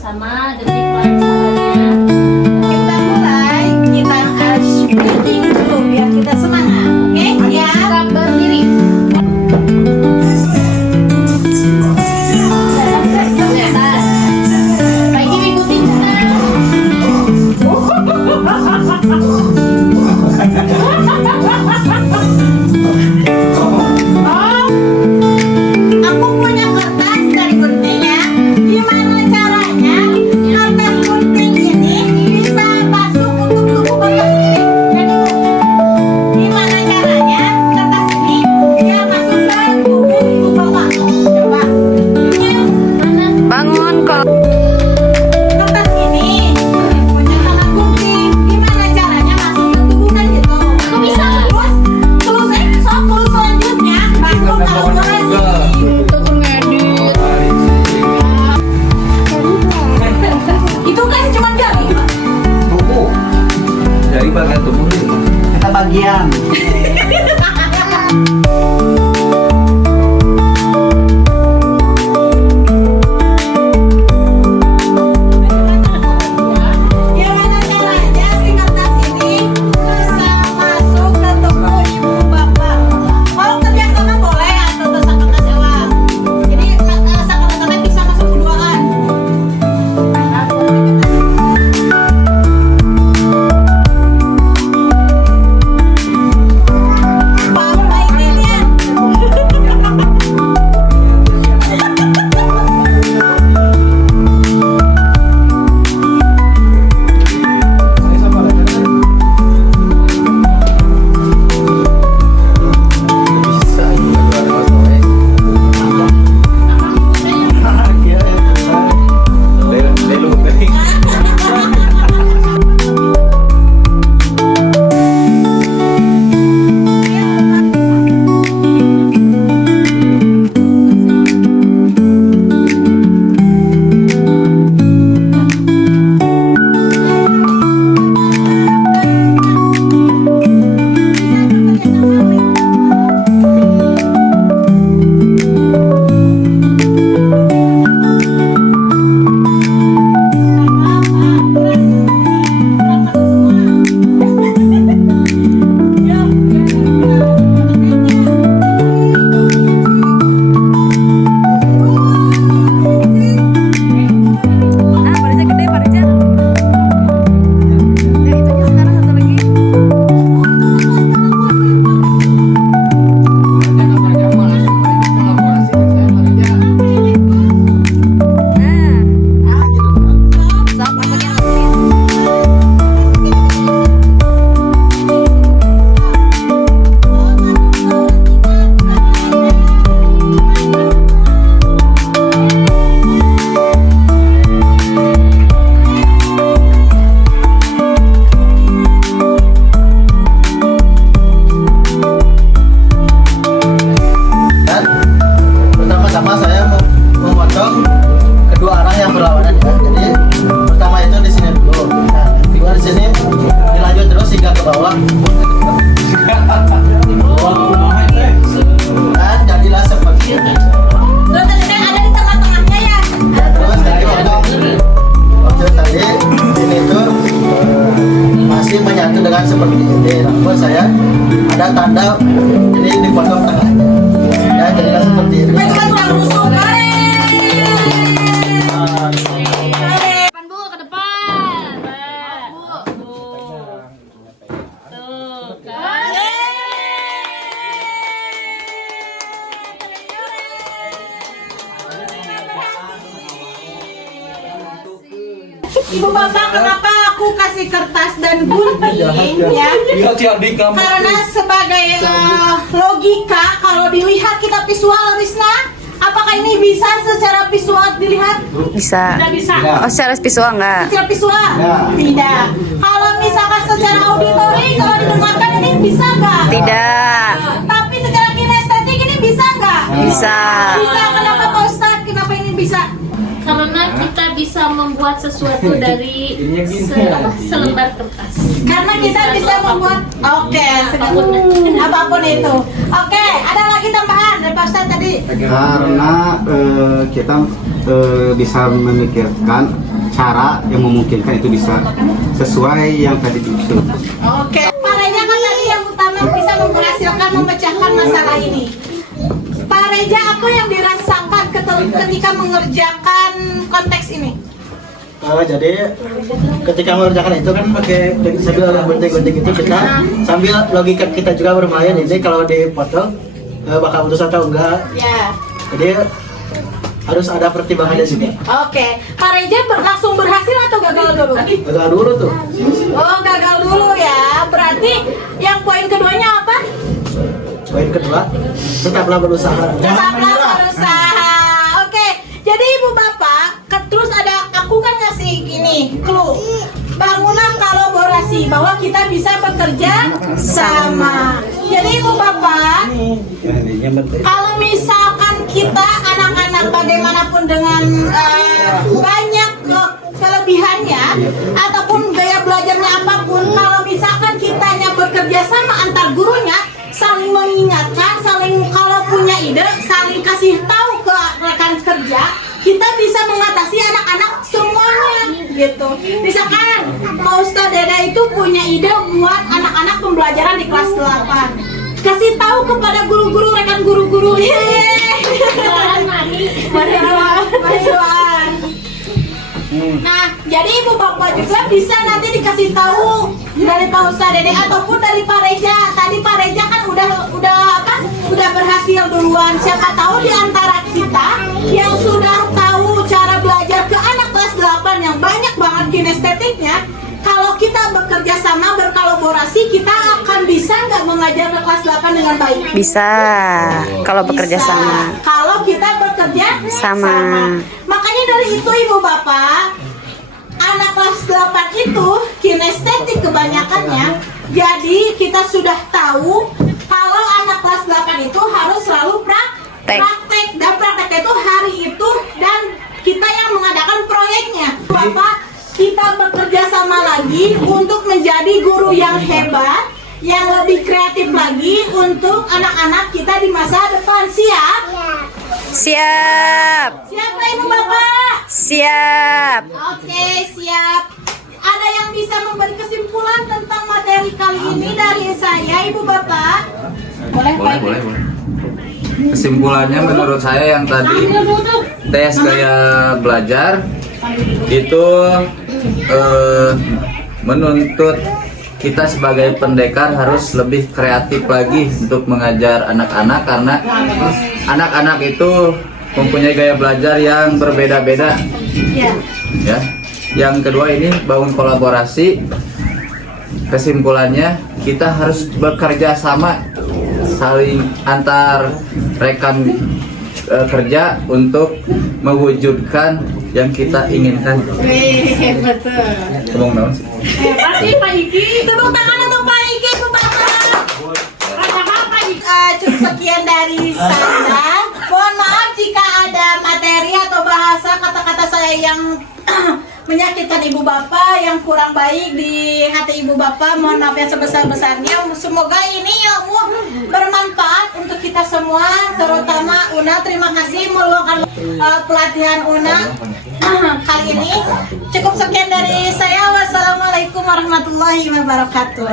sama detik pelajarannya. Kita mulai, kita breathing dulu biar kita semangat. Oke, siap? Sikap berdiri. Lagi ikutin Aku punya kertas dari guntingnya. Gimana caranya kertas gunting ini bisa masuk untuk tubuh kertas ini? Jadi, gimana caranya kertas ini biar masuk ke tubuh bapak? Coba. Bangun kok. Kertas ini punya tangan gunting. Gimana caranya masuk ke tubuh kan gitu? Aku bisa terus selanjutnya bangun kolaborasi. Itu kan cuma jari, Pak. Tubuh dari bagian tubuh ini kita bagian Gimana caranya si kertas ini bisa masuk ke tubuh ibu bapak? Kalau kerjasama boleh atau kertas sewa. Jadi kertas bisa masuk berduaan. Paham baiknya ya? bisa juga ada masalah lelu kering Ah, Parija gede, Parija. Yang itunya sekarang satu lagi. Nah, sok masukin. dan pertama-tama saya mau memotong kedua arah yang berlawanan ya. Jadi pertama itu di sini dulu. Nah, keluar di sini dilanjut terus hingga ke bawah. Dan jadilah seperti ini. Terus ada di tengah-tengahnya ya. Ya, terus tadi waktu tadi ini tuh masih menyatu dengan seperti ini. Namun saya ada tanda ini dipotong tengahnya. Ya, jadilah seperti ini. Kita juga kurang rusuh, keren. Depan Bu, ke depan. Bu. Tuh, kan. Ibu bapak, kenapa aku kasih kertas dan gunting ya? Karena sebagai logika, kalau dilihat kita visual, Risna, apakah ini bisa secara visual dilihat? Bisa. Tidak bisa. Oh, secara visual enggak? Secara visual? Ya. Tidak. Kalau misalkan secara auditori, kalau didengarkan ini bisa nggak? Tidak. Tapi secara kinestetik ini bisa nggak? Bisa. Bisa. Kenapa Pak Ustadz? Kenapa ini bisa? Karena kita bisa membuat sesuatu dari selembar kertas. Karena kita bisa membuat apapun itu. Oke, ada lagi tambahan dari Pak Ustadz tadi? Karena kita bisa memikirkan cara yang memungkinkan itu bisa sesuai yang tadi diusul. Oke, Pak Reja kan tadi yang utama bisa memberhasilkan memecahkan masalah ini. Pak Reja, apa yang dirasakan ketika mengerjakan konteks ini? Jadi ketika mengerjakan itu kan pakai sambil gunting-gunting itu kita sambil logika kita juga bermain. Jadi kalau dipotong bakal putus atau enggak. Ya. Jadi harus ada pertimbangannya juga. Oke, Pak Reja langsung berhasil atau gagal dulu? Gagal dulu tuh. Oh, gagal dulu ya. Berarti yang poin keduanya apa? Poin kedua, tetaplah berusaha. Tetaplah berusaha. Oke, jadi ibu bapak, terus aku kan ngasih gini, clue. Bangunlah kolaborasi bahwa kita bisa bekerja sama. Jadi ibu bapak, kalau misalkan kita anak-anak bagaimanapun dengan banyak kelebihannya ataupun gaya belajarnya apapun, kalau misalkan kitanya bekerja sama antar gurunya, saling mengingatkan, saling kalau punya ide, saling kasih tahu ke rekan kerja, kita bisa mengatasi anak-anak semuanya gitu. Misalkan Pak Ustadz Deda itu punya ide buat anak-anak pembelajaran di kelas 8. Kasih tahu kepada guru-guru, rekan guru-guru. Nah, jadi ibu bapak juga bisa nanti dikasih tahu dari Pak Ustadz Dede ataupun dari Pak Reja. Tadi Pak Reja kan udah berhasil duluan. Siapa tahu di antara kita yang sudah tahu cara belajar ke anak kelas 8 yang banyak banget kinestetiknya, kalau kita bekerja sama, berkolaborasi, kita akan bisa nggak mengajar ke kelas 8 dengan baik? Bisa. Kalau bekerja Bisa. sama. Kalau kita bekerja Sama. Makanya dari itu ibu bapak, anak kelas 8 itu kinestetik kebanyakannya. Jadi kita sudah tahu kalau anak kelas 8 itu harus selalu praktek. Dan praktek itu hari itu dan kita yang mengadakan proyeknya. Bapak, kita bekerja sama lagi untuk menjadi guru yang hebat, yang lebih kreatif lagi untuk anak-anak kita di masa depan. Siap? Siap. Siapa ibu bapak? Siap. Oke, siap. Ada yang bisa memberi kesimpulan tentang materi kali ini dari saya, ibu bapak? Boleh. Kesimpulannya menurut saya yang tadi tes gaya belajar itu menuntut kita sebagai pendekar harus lebih kreatif lagi untuk mengajar anak-anak, karena anak-anak itu mempunyai gaya belajar yang berbeda-beda. Ya. Yang kedua ini bangun kolaborasi. Kesimpulannya kita harus bekerja sama, saling antar rekan kerja untuk mewujudkan yang kita inginkan. Betul. Ngomong naon sih? Pasti Pak Iki. Tepuk tangan untuk Pak Iki, ibu bapak. Cukup sekian dari saya. Mohon maaf jika ada materi atau bahasa kata-kata saya yang menyakitkan ibu bapak, yang kurang baik di hati ibu bapak. Mohon maaf yang sebesar-besarnya. Semoga ini ilmu bermanfaat untuk kita semua, terutama Una. Terima kasih meluangkan pelatihan Una kali ini. Cukup sekian dari saya. Wassalamualaikum warahmatullahi wabarakatuh.